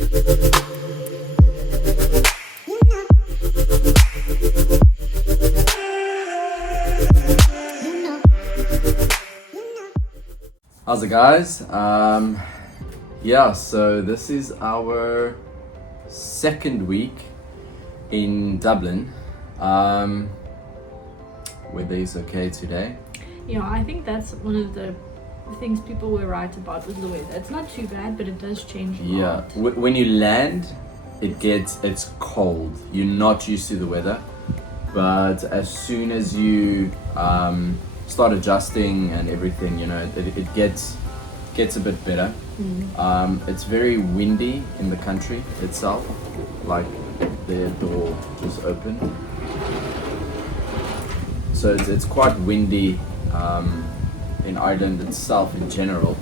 How's it, guys? Yeah, so this is our second week in Dublin. Weather is okay today. Yeah, I think that's one of the things people were right about was the weather. It's not too bad, but it does change a lot. Yeah, when you land, it's cold. You're not used to the weather, but as soon as you start adjusting and everything, you know, it gets a bit better. It's very windy in the country itself, like the door just open, so it's quite windy in Ireland itself in general.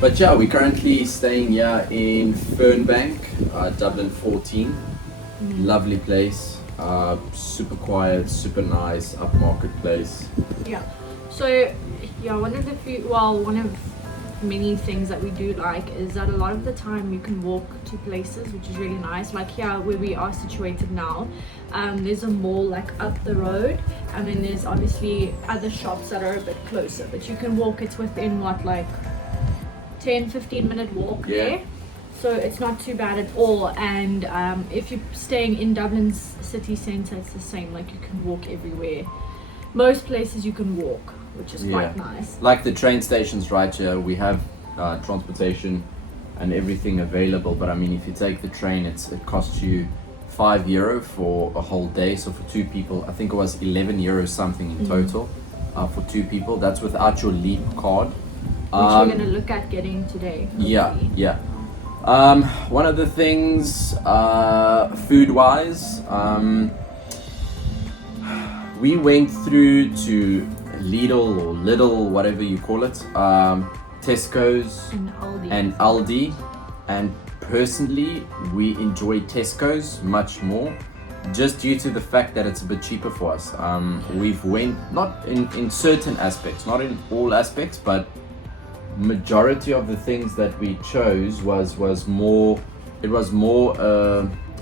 But yeah, we're currently staying here in Fernbank, Dublin 14. Lovely place, super quiet, super nice, upmarket place. Yeah. So yeah, one of many things that we do like is that a lot of the time you can walk to places, which is really nice. Like here where we are situated now, there's a mall like up the road, and then there's obviously other shops that are a bit closer, but you can walk. It's within like 10-15 minute walk there, so it's not too bad at all. And if you're staying in Dublin's city centre, it's the same. Like you can walk everywhere. Most places you can walk, which is quite nice. Like the train stations right here, we have transportation and everything available, but I mean, if you take the train, it costs you €5 for a whole day. So for two people, I think it was €11 something in total for two people. That's without your Leap card, which we're going to look at getting today. Hopefully. Yeah. One of the things, food-wise, we went through to Lidl or Lidl, whatever you call it, Tesco's and Aldi, and personally we enjoy Tesco's much more, just due to the fact that it's a bit cheaper for us. We've went, not in certain aspects, not in all aspects, but majority of the things that we chose was more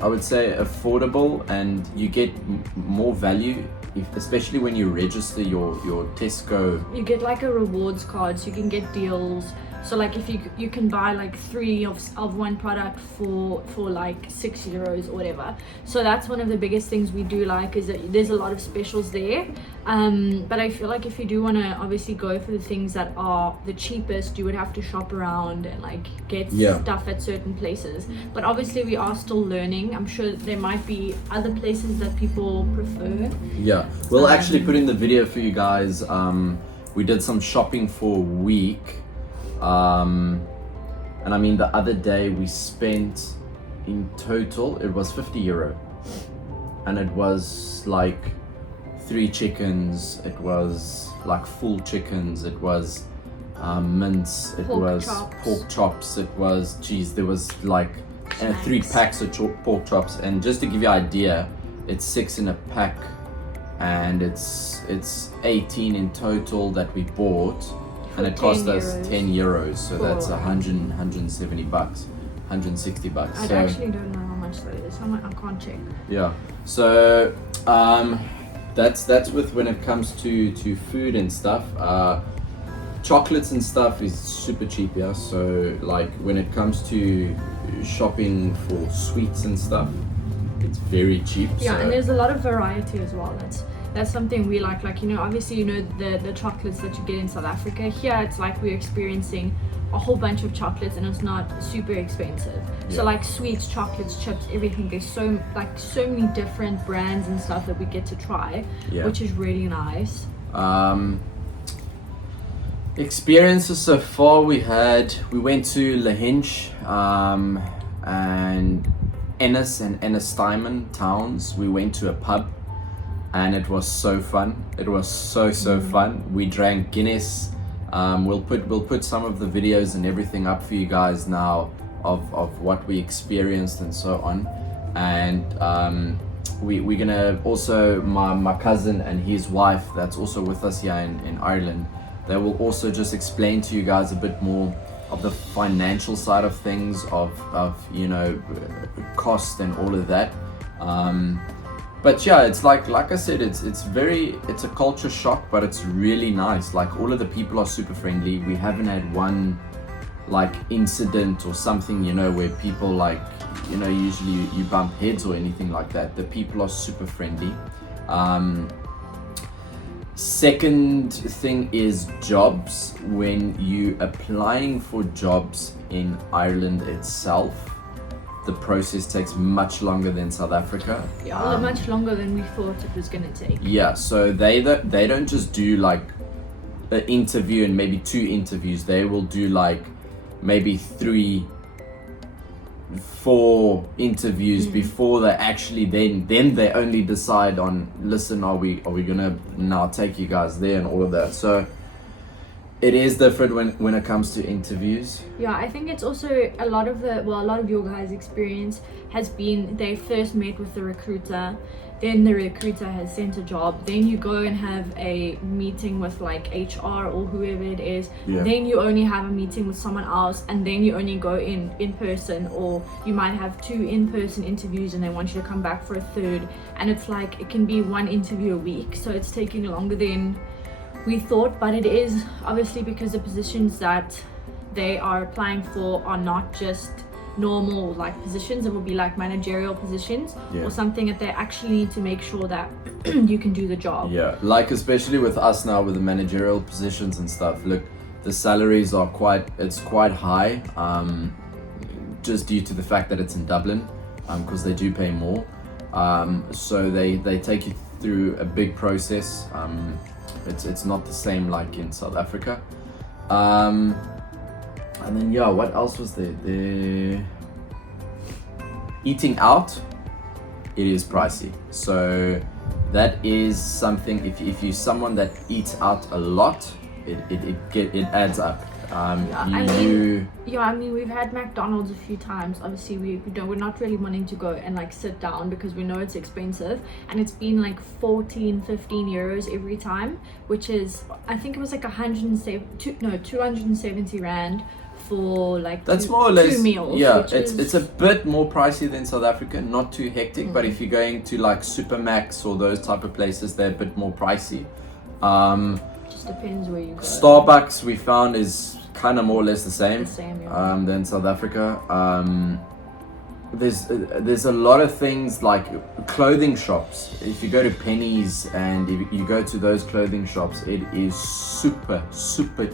I would say affordable, and you get more value, especially when you register your Tesco. You get like a rewards card, so you can get deals. So like if you can buy like 3 of one product for like €6 or whatever. So that's one of the biggest things we do like, is that there's a lot of specials there. But I feel like if you do want to obviously go for the things that are the cheapest, you would have to shop around and like get stuff at certain places. But obviously we are still learning. I'm sure there might be other places that people prefer. Yeah, we'll actually put in the video for you guys. We did some shopping for a week. And I mean, the other day we spent, in total, it was €50, and it was like 3 chickens, it was like full chickens, it was mince, it was pork chops, it was cheese, there was like 3 packs of pork chops. And just to give you an idea, it's 6 in a pack, and it's 18 in total that we bought. And it cost us €10, so that's 170 bucks, 160 bucks. I actually don't know how much that is. I can't check. Yeah, so that's with when it comes to food and stuff. Chocolates and stuff is super cheap, yeah. So like when it comes to shopping for sweets and stuff, it's very cheap. Yeah, so. And there's a lot of variety as well. That's something we like, you know, obviously, you know, the chocolates that you get in South Africa. Here it's like we're experiencing a whole bunch of chocolates, and it's not super expensive. So like sweets, chocolates, chips, everything, there's so many different brands and stuff that we get to try, which is really nice. Experiences so far, we went to Lahinch and Ennis and Ennistimon towns. We went to a pub, and it was so fun. It was so fun. We drank Guinness. We'll put some of the videos and everything up for you guys now of what we experienced and so on. And we're gonna also, my cousin and his wife that's also with us here in Ireland, they will also just explain to you guys a bit more of the financial side of things, of you know, cost and all of that. But yeah, it's like I said, it's a culture shock, but it's really nice. Like, all of the people are super friendly. We haven't had one like incident or something, you know, where people, like, you know, usually you bump heads or anything like that. The people are super friendly. Second thing is jobs. When you applying for jobs in Ireland itself, the process takes much longer than South Africa. Yeah, much longer than we thought it was going to take. Yeah, so they don't just do like an interview and maybe 2 interviews. They will do like maybe 3, 4 interviews before they actually then they only decide on, listen, are we gonna now take you guys there and all of that. So it is different when it comes to interviews. Yeah, I think it's also a lot of your guys' experience has been they first met with the recruiter, then the recruiter has sent a job, then you go and have a meeting with like HR or whoever it is, then you only have a meeting with someone else, and then you only go in person, or you might have 2 in-person interviews and they want you to come back for a 3rd, and it's like it can be 1 interview a week, so it's taking longer than we thought. But it is obviously because the positions that they are applying for are not just normal like positions. It will be like managerial positions or something that they actually need to make sure that you can do the job. Yeah, like especially with us now with the managerial positions and stuff, look, the salaries are quite high, just due to the fact that it's in Dublin, because they do pay more. So they take you through a big process. It's not the same like in South Africa. And then what else was there? The eating out, it is pricey. So that is something, if you're someone that eats out a lot, it adds up. I mean we've had McDonald's a few times. Obviously we're not really wanting to go and like sit down because we know it's expensive, and it's been like 14-15 euros every time, which is, I think it was like 270 rand for like that's more or less 2 meals. Yeah, it's a bit more pricey than South Africa, not too hectic, but if you're going to like Supermax or those type of places, they're a bit more pricey. Just depends where you go. Starbucks we found is kind of more or less the same yeah. Than South Africa. There's a lot of things like clothing shops. If you go to Pennies and if you go to those clothing shops, it is super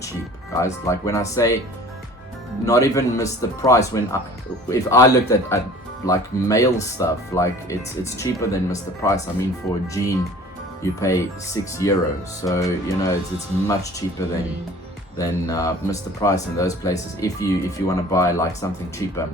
cheap, guys. Like when I say not even miss the price, if I looked at like male stuff, like it's cheaper than Mr. Price. I mean, for a jean you pay €6, so you know it's much cheaper than Mr. Price in those places if you want to buy like something cheaper.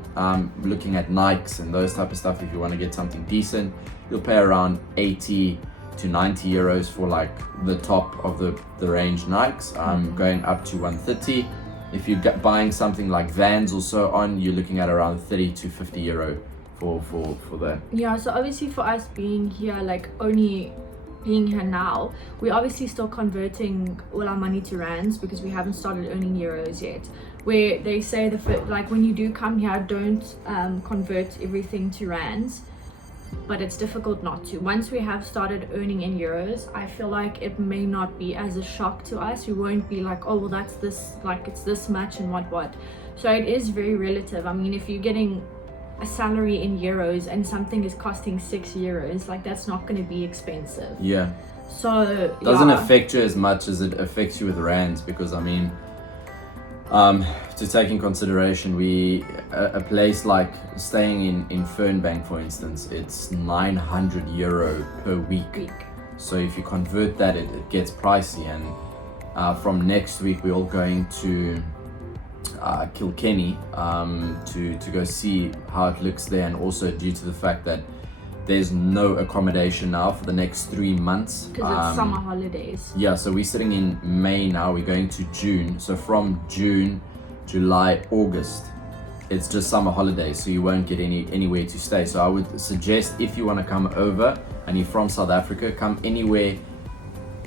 Looking at Nikes and those type of stuff, if you want to get something decent, you'll pay around 80 to 90 euros for like the top of the range Nikes, going up to 130. If you're buying something like Vans or so on, you're looking at around 30 to 50 euro for that. Yeah, so obviously for us being here, like only being here now, we're obviously still converting all our money to rands because we haven't started earning euros yet. Where they say like when you do come here, don't convert everything to rands, but it's difficult not to. Once we have started earning in euros, I feel like it may not be as a shock to us. We won't be like, oh well, that's this, like it's this much and what. So it is very relative. I mean, if you're getting a salary in euros and something is costing €6, like that's not going to be expensive. Yeah. So it doesn't affect you as much as it affects you with rands, because I mean, to take in consideration, a place like staying in Fernbank, for instance, it's €900 per week. So if you convert that, it gets pricey. And from next week, we're all going to Kilkenny to go see how it looks there, and also due to the fact that there's no accommodation now for the next 3 months because it's summer holidays. Yeah, so we're sitting in May now, we're going to June, so from June, July, August, it's just summer holidays, so you won't get anywhere to stay. So I would suggest, if you want to come over and you're from South Africa, come anywhere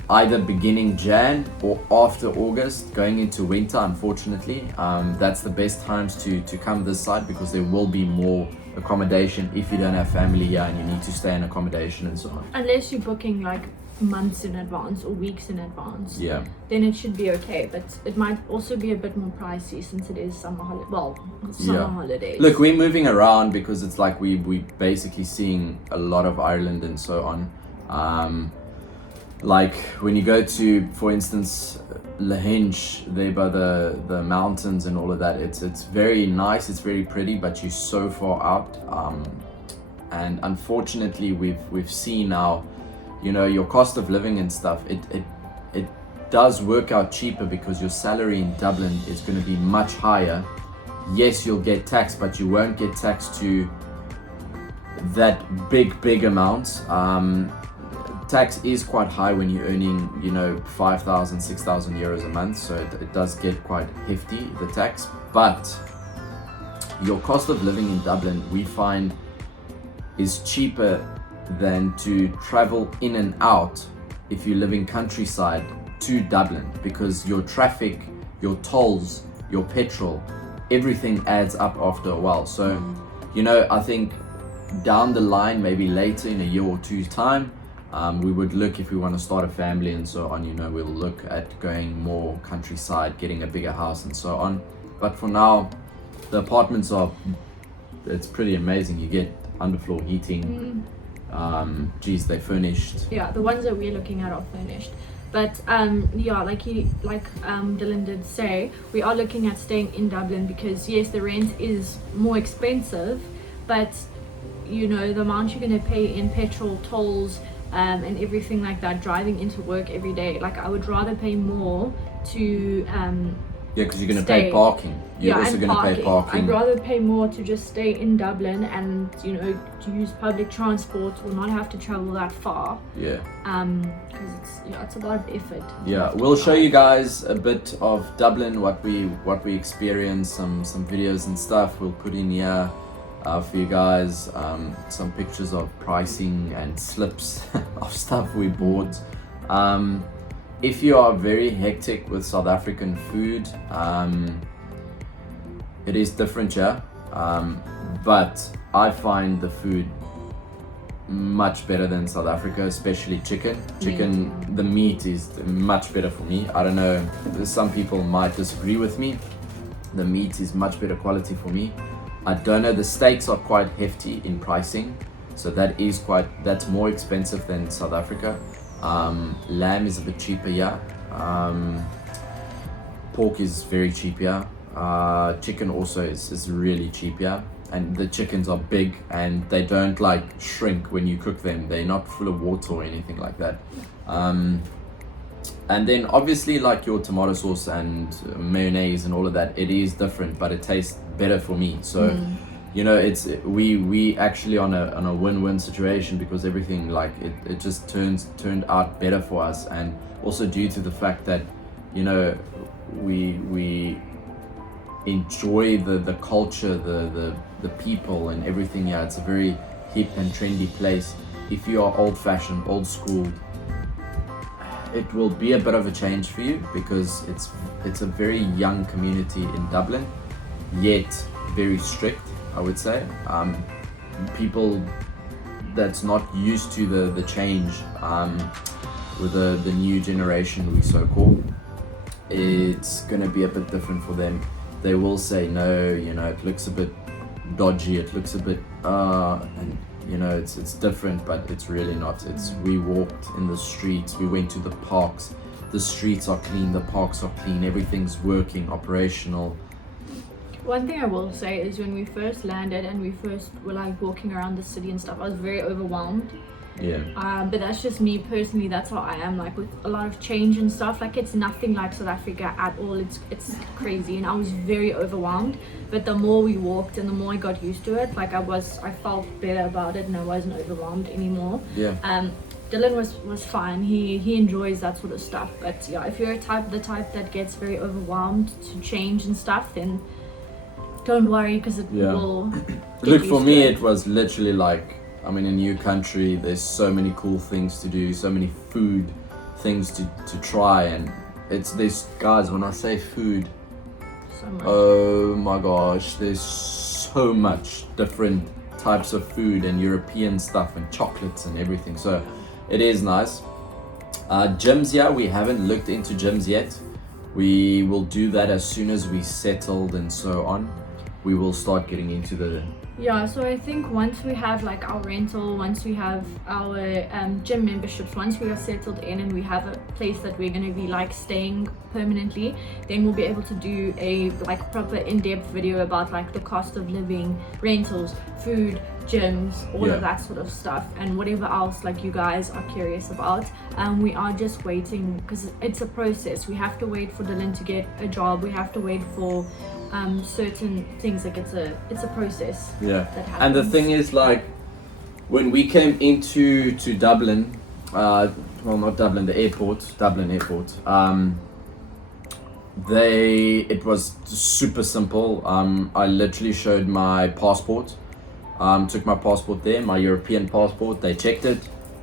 either beginning Jan or after August, going into winter, unfortunately. That's the best times to come this side, because there will be more accommodation if you don't have family here and you need to stay in accommodation and so on. Unless you're booking like months in advance or weeks in advance, Yeah. then it should be okay. But it might also be a bit more pricey since it is summer holidays. Look, we're moving around because it's like we basically seeing a lot of Ireland and so on. Like when you go to, for instance, Lahinch, there by the mountains and all of that, it's very nice, it's very pretty, but you're so far out. And unfortunately, we've seen now, you know, your cost of living and stuff, it does work out cheaper because your salary in Dublin is going to be much higher. Yes, you'll get taxed, but you won't get taxed to that big amounts. Tax is quite high when you're earning, you know, 5,000, 6,000 euros a month, so it does get quite hefty, the tax. But your cost of living in Dublin, we find, is cheaper than to travel in and out if you live in countryside to Dublin, because your traffic, your tolls, your petrol, everything adds up after a while. So, you know, I think down the line, maybe later in a year or two's time, we would look, if we want to start a family and so on, you know, we'll look at going more countryside, getting a bigger house and so on. But for now, the apartments it's pretty amazing. You get underfloor heating. Geez, they're furnished. Yeah, the ones that we're looking at are furnished. But yeah, like Dylan did say, we are looking at staying in Dublin because yes, the rent is more expensive, but you know, the amount you're going to pay in petrol, tolls, and everything like that, driving into work every day, like I would rather pay more to because you're going to pay parking. You're also going to pay parking. I'd rather pay more to just stay in Dublin and, you know, to use public transport or not have to travel that far. Yeah. Because it's a lot of effort. Yeah, we'll show you guys a bit of Dublin, what we experienced, some videos and stuff we'll put in here for you guys, some pictures of pricing and slips of stuff we bought. If you are very hectic with South African food, it is different here, but I find the food much better than South Africa, especially chicken. The meat is much better for me. I don't know, some people might disagree with me. The meat is much better quality for me. I don't know, the steaks are quite hefty in pricing, so that's more expensive than South Africa. Lamb is a bit cheaper here. Pork is very cheap here. Chicken also is really cheap here, and the chickens are big and they don't like shrink when you cook them. They're not full of water or anything like that. And then obviously, like your tomato sauce and mayonnaise and all of that, it is different, but it tastes better for me. So you know, we actually on a win-win situation, because everything, like it just turned out better for us, and also due to the fact that, you know, we enjoy the culture, the people and everything. Yeah, it's a very hip and trendy place. If you are old-fashioned, old school, it will be a bit of a change for you, because it's a very young community in Dublin, yet very strict, I would say. People that's not used to the change, with the new generation, we so call, it's gonna be a bit different for them. They will say, no, you know, it looks a bit dodgy, it looks a bit and you know, it's different, but it's really not. We walked in the streets, we went to the parks, the streets are clean, the parks are clean, everything's working, operational. One thing I will say is when we first landed and we first were like walking around the city and stuff, I was very overwhelmed. Yeah. But that's just me personally, that's how I am, like with a lot of change and stuff. Like it's nothing like South Africa at all. It's crazy, and I was very overwhelmed. But the more we walked and the more I got used to it, like I felt better about it and I wasn't overwhelmed anymore. Yeah. Dylan was fine. He enjoys that sort of stuff. But yeah, if you're the type that gets very overwhelmed to change and stuff, then don't worry, because it will look, for me it was literally like, I'm in a new country, there's so many cool things to do, so many food things to try, and it's this, guys, when I say food, So much. oh my gosh, there's so much different types of food and European stuff and chocolates and everything, so it is nice. Gyms, yeah, we haven't looked into gyms yet. We will do that as soon as we settled and so on. We will start getting into the... Yeah, so I think once we have like our rental, once we have our gym memberships, once we are settled in and we have a place that we're going to be like staying permanently, then we'll be able to do a like proper in-depth video about like the cost of living, rentals, food, gyms, all of that sort of stuff, and whatever else like you guys are curious about. We are just waiting because it's a process. We have to wait for Dylan to get a job. We have to wait for certain things. Like it's a process. Yeah, that happens. and the thing is, like, when we came into Dublin, well, not Dublin, the airport, Dublin airport, it was super simple. I literally showed my passport, took my passport there, my European passport. They checked it,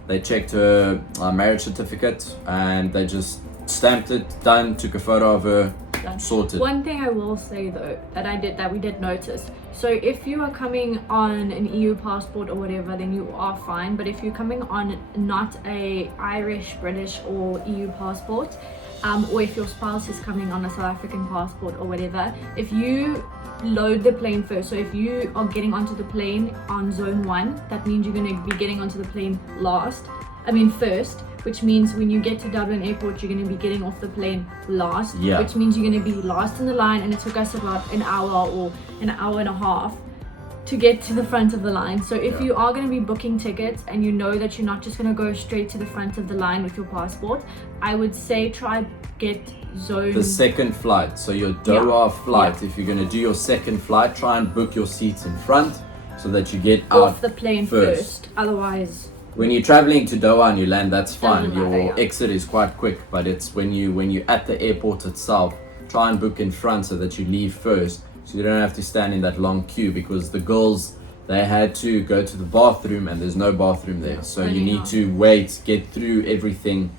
they checked her marriage certificate, and they just stamped it, done, took a photo of her, sorted. One thing I will say though that we did notice, so if you are coming on an EU passport or whatever, then you are fine. But if you're coming on not a Irish, British or EU passport, or if your spouse is coming on a South African passport or whatever, if you load the plane first, so if you are getting onto the plane on zone 1, that means you're going to be getting onto the plane first, which means when you get to Dublin airport, you're going to be getting off the plane last, which means you're going to be last in the line, and it took us about an hour or an hour and a half to get to the front of the line. So if you are going to be booking tickets and you know that you're not just going to go straight to the front of the line with your passport, I would say try get zone... The second flight, so your Doha flight, if you're going to do your second flight, try and book your seats in front so that you get off the plane first. Otherwise... When you're traveling to Doha and you land, that's fine. Doesn't matter, your exit is quite quick, but it's when you're at the airport itself, try and book in front so that you leave first, so you don't have to stand in that long queue, because the girls, they had to go to the bathroom and there's no bathroom there. So you need to wait, get through everything,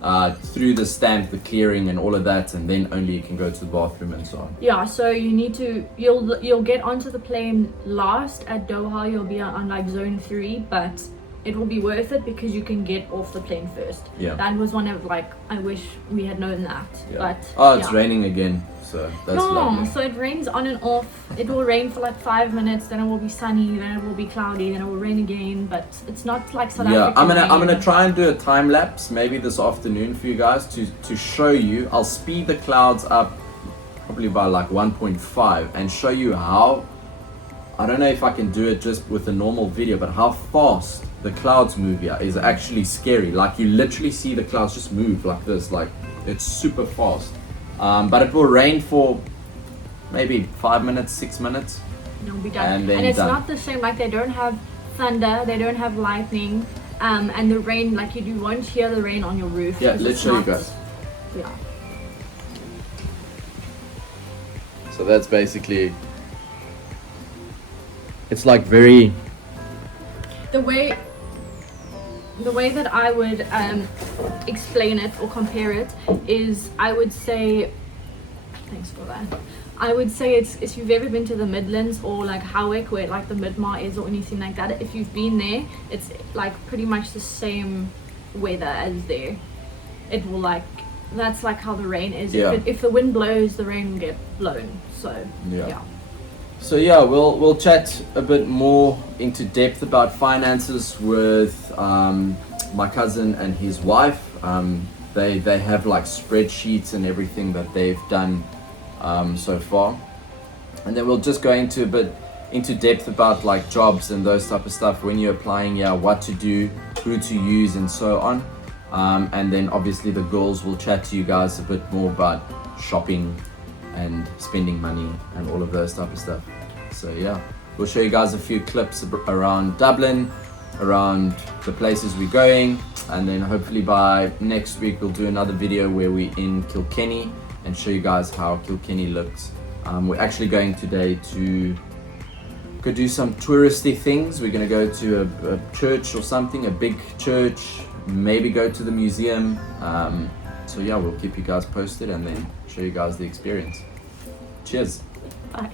through the stamp, the clearing and all of that, and then only you can go to the bathroom and so on. Yeah, so you need to, you'll get onto the plane last at Doha. You'll be on like zone 3, but it will be worth it because you can get off the plane first. Yeah. That was one of like, I wish we had known that. Yeah. But it's raining again, so that's lovely. So it rains on and off. It will rain for like 5 minutes, then it will be sunny, then it will be cloudy, then it will rain again, but it's not like South Africa. I'm gonna try and do a time lapse maybe this afternoon for you guys to show you. I'll speed the clouds up probably by like 1.5 and show you how, I don't know if I can do it just with a normal video, but how fast the clouds move here is actually scary. Like, you literally see the clouds just move like this, like it's super fast. But it will rain for maybe 5 minutes, 6 minutes, and it'll be done. And it's not the same, like they don't have thunder, they don't have lightning, and the rain, like you won't hear the rain on your roof. Yeah, literally, guys. Yeah. So that's basically, it's like very, the way that I would explain it or compare it is, I would say, thanks for that, I would say it's if you've ever been to the Midlands or like Howick, where like the Midmar is, or anything like that, if you've been there, it's like pretty much the same weather as there. It will like, that's like how the rain is. If the wind blows, the rain will get blown. So So yeah, we'll chat a bit more into depth about finances with my cousin and his wife. They have like spreadsheets and everything that they've done so far, and then we'll just go into a bit into depth about like jobs and those type of stuff when you're applying, what to do, who to use and so on. And then obviously the girls will chat to you guys a bit more about shopping and spending money and all of those type of stuff. So yeah, we'll show you guys a few clips around Dublin, around the places we're going, and then hopefully by next week we'll do another video where we're in Kilkenny and show you guys how Kilkenny looks. We're actually going today to go do some touristy things. We're going to go to a church or something, a big church, maybe go to the museum. So yeah, we'll keep you guys posted and then show you guys the experience. Cheers. Bye.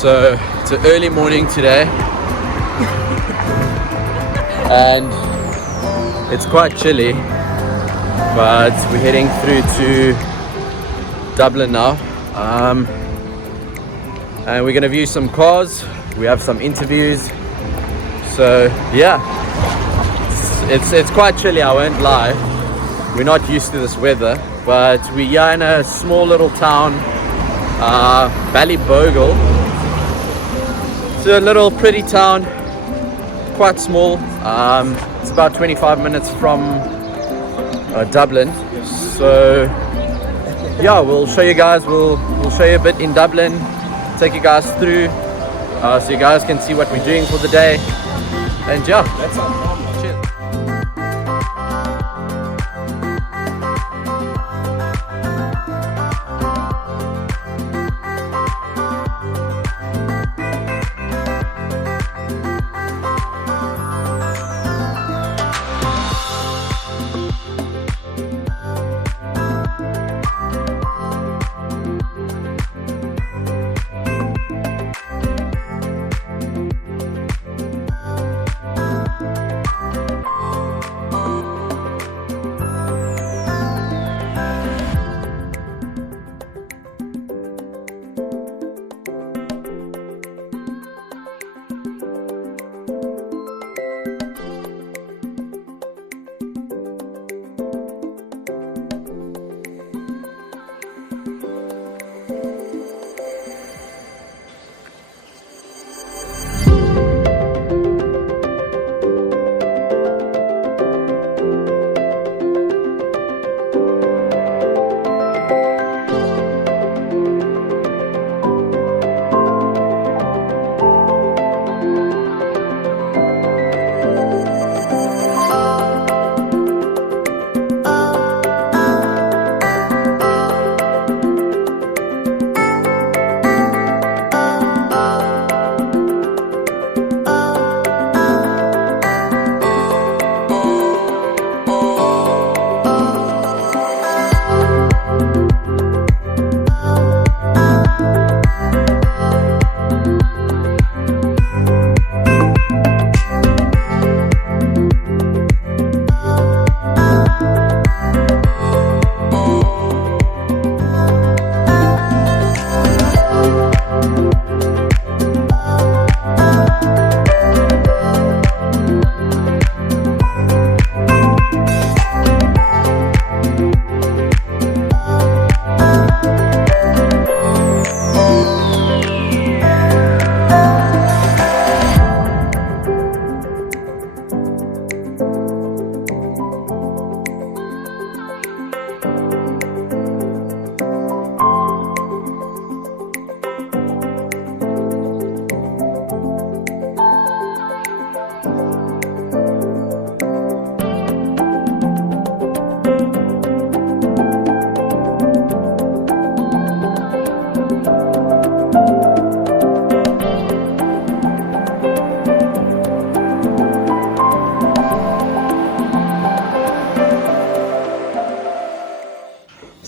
So it's an early morning today and it's quite chilly, but we're heading through to Dublin now, and we're going to view some cars. We have some interviews, so yeah, it's quite chilly, I won't lie. We're not used to this weather, but we are in a small little town, Ballybogle. It's a little pretty town, quite small. It's about 25 minutes from Dublin. So yeah, we'll show you guys. We'll show you a bit in Dublin, take you guys through, so you guys can see what we're doing for the day. And yeah, that's our plan. Cheers.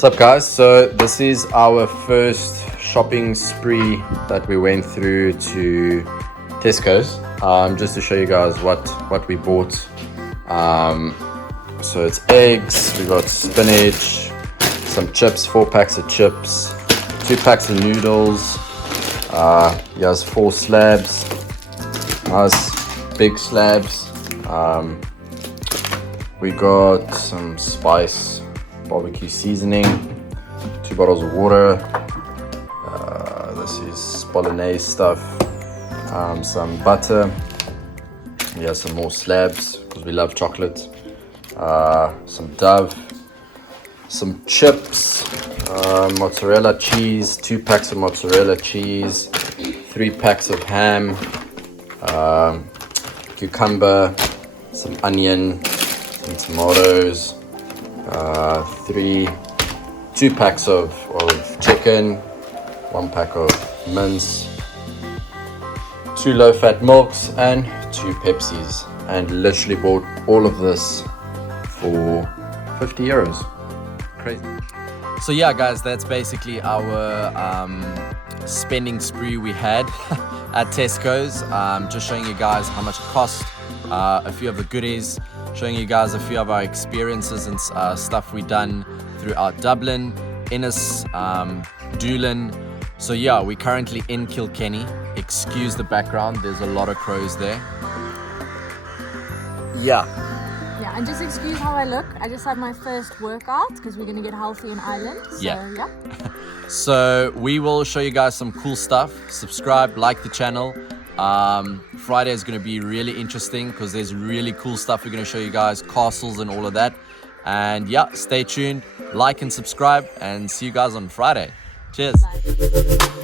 What's up, guys? So this is our first shopping spree that we went through to Tesco's, just to show you guys what we bought. So it's eggs, we got spinach, some chips, 4 packs of chips, 2 packs of noodles, here's 4 slabs, nice big slabs. We got some spice, barbecue seasoning, 2 bottles of water, this is bolognese stuff, some butter, some more slabs because we love chocolate, some Dove, some chips, mozzarella cheese, 2 packs of mozzarella cheese, 3 packs of ham, cucumber, some onion, some tomatoes, 2 packs of chicken, 1 pack of mince, 2 low-fat milks, and 2 Pepsis. And literally bought all of this for 50 euros. Crazy. So yeah, guys, that's basically our spending spree we had at Tesco's. Just showing you guys how much it cost, a few of the goodies, showing you guys a few of our experiences and stuff we done throughout Dublin, Ennis, Dublin. So yeah, we're currently in Kilkenny. Excuse the background, there's a lot of crows there. Yeah, and just excuse how I look. I just had my first workout because we're gonna get healthy in Ireland. So yeah. So we will show you guys some cool stuff. Subscribe, like the channel. Friday is going to be really interesting because there's really cool stuff we're going to show you guys, castles and all of that. And yeah, stay tuned, like and subscribe, and see you guys on Friday. Cheers. Bye.